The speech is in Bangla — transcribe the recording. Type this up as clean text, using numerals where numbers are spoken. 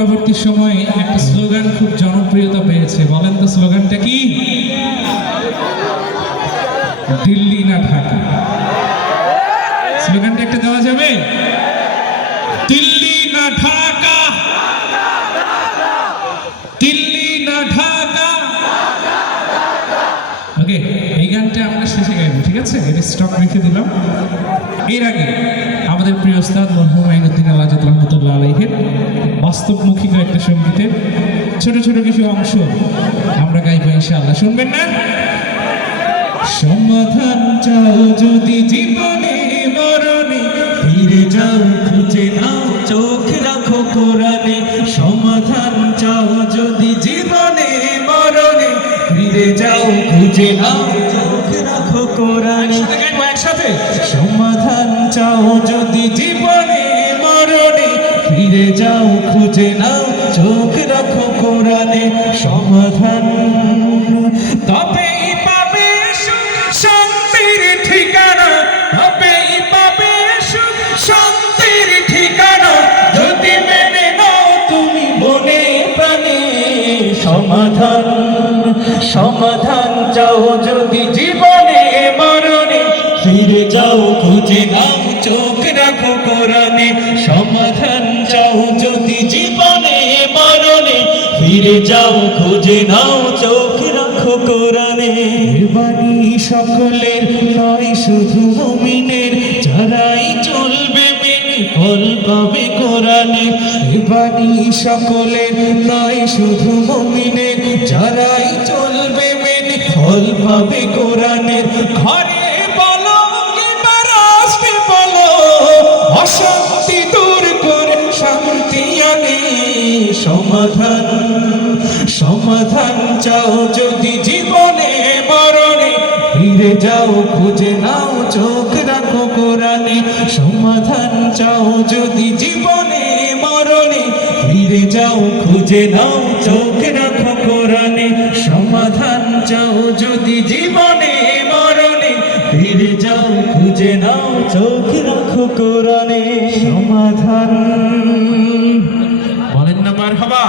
পরবর্তী সময়ে একটা স্লোগান খুব জনপ্রিয়তা পেয়েছে, বলেন তো স্লোগানটা কি? দিল্লি না ঢাকা। স্লোগানটা একটা দেওয়া যাবে? দিল্লি না ঢাকা, দিল্লি না ঢাকা। ওকে, এই গানটা আমরা শেষে গাইব, ঠিক আছে? এটা স্টক রেখে দিলাম। এর আগে আমাদের প্রিয় ওস্তাদ মরহুম আইনুদ্দিন আলাজাত রহমতুল্লাহ আলাইহির বাস্তবমুখী কয়েকটা সঙ্গীতের ছোট ছোট কিছু অংশ আমরা গাইব ইনশাআল্লাহ, শুনবেন না? সমাধান চাও যদি জীবনে মরণে, ফিরে যাও খুঁজে নাও চোখ রাখো কোরআনে। সমাধান চাও যদি জীবনে মরণে, ফিরে যাও খুঁজে নাও চোখ রাখো কোরআনে। একসাথে সমাধান চাও যদি জীবনে মরণে, ফিরে যাও খুঁজে নাও চোখ রাখো কোরআনে। সমাধান তবেই পাবে শান্তির ঠিকানা, তবেই পাবে শান্তির ঠিকানা, যদি মেনে নাও তুমি মনে প্রাণে। সমাধান সমাধান চাও যদি জীবনে মরণে, ফিরে যাও খুঁজে নাও চোখ রাখো কোরআনে। সমাধান চাও যদি জীবনে মরণে, ফিরে যাও খুঁজে নাও চোখ রাখো কোরআনে। বাণী সকলের নয় শুধু মুমিনের, যারাই চলবে মেনে ফল পাবে কোরআনে। বাণী সকলের নয় শুধু মুমিনের, যারাই চলবে মেনে ফল পাবে কোরআনের। ঘরে বলো কিংবা রাষ্ট্রে বলো, অশান্তি দূর করে শান্তি আনে। সমাধান সমাধান চাও যদি জীবনে মরণে, ফিরে যাও খুঁজে নাও চোখ রাখো কোরআনে। সমাধান চাও যদি জীবনে মরণে, ফিরে যাও খুঁজে নাও চোখ রাখো কোরআনে। সমাধান চাও যদি জীবনে মরণে, ফিরে যাও খুঁজে নাও চোখ রাখো কোরআনে। সমাধান বলেন না মারহাবা।